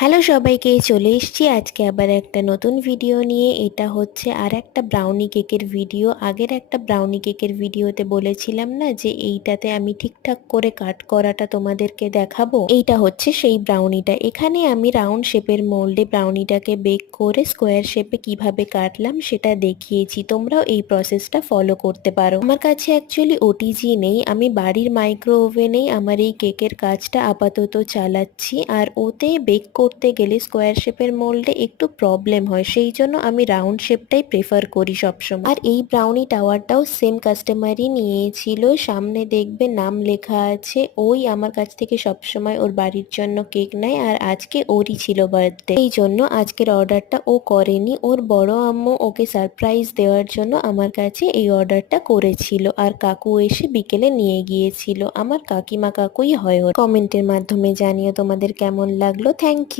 Hello সবাইকে, চলে এসেছি আজকে আবার একটা নতুন ভিডিও নিয়ে। এটা হচ্ছে আর একটা ব্রাউনি কেকের ভিডিও। আগের একটা ব্রাউনি কেকের ভিডিওতে বলেছিলাম না যে এইটাতে আমি ঠিকঠাক করে কাট করাটা তোমাদেরকে দেখাবো। এইটা হচ্ছে সেই ব্রাউনিটা। এখানে আমি রাউন্ড শেপের মোল্ডে ব্রাউনিটাকে বেক করে স্কোয়ার শেপে কিভাবে কাটলাম সেটা দেখিয়েছি। তোমরাও এই প্রসেসটা ফলো করতে পারো। আমার কাছে অ্যাকচুয়ালি ওটিজি নেই, আমি বাড়ির মাইক্রো ওভেনেই আমার এই কেকের কাজটা আপাতত চালাচ্ছি। আর ওতে বেক করতে গেলে স্কোয়ার শেপের মোল্ডে একটু প্রবলেম হয়, সেই জন্য আমি রাউন্ড শেপটাই প্রেফার করি সবসময়। আর এই ব্রাউনি টাওয়ারটাও সেম কাস্টমারই নিয়েছিল, সামনে দেখবে নাম লেখা আছে। ওই আমার কাছ থেকে সবসময় ওর বাড়ির জন্য কেক নেয়, আর আজকে ওরই ছিল বার্থডে, এই জন্য আজকের অর্ডারটা ও করেনি। ওর বড় আম্মু ওকে সারপ্রাইজ দেওয়ার জন্য আমার কাছে এই অর্ডারটা করেছিল, আর কাকু এসে বিকেলে নিয়ে গিয়েছিল। আমার কাকিমা কাকুই হয় ওর। কমেন্টের মাধ্যমে জানিও তোমাদের কেমন লাগলো। Thank you.